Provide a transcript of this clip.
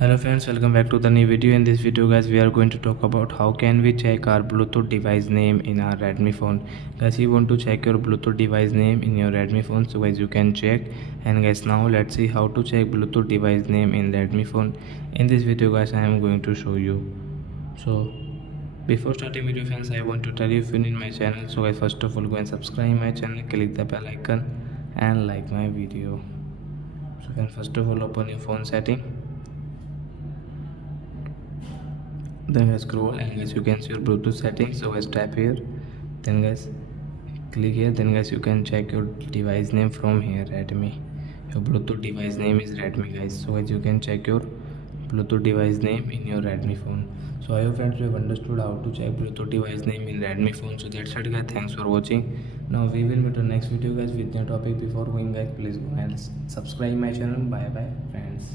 Hello friends, welcome back to the new video. In this video guys, we are going to talk about how can we check our Bluetooth device name in our Redmi phone. Guys, you want to check your Bluetooth device name in your Redmi phone, so guys you can check. And guys, now let's see how to check Bluetooth device name in Redmi phone. In this video guys, I am going to show you. So before starting video friends, I want to tell you, if you're new in my channel, so guys first of all go and subscribe my channel, click the bell icon and like my video. So then first of all open your phone setting, then guys scroll and guys you can see your Bluetooth settings. So guys tap here, then guys click here, then guys you can check your device name from here. Redmi, your Bluetooth device name is Redmi guys, so guys you can check your Bluetooth device name in your Redmi phone. So I hope friends you have understood how to check Bluetooth device name in Redmi phone. So that's it guys, thanks for watching. Now we will meet on next video guys with new topic. Before going guys, please go and subscribe my channel. Bye bye friends.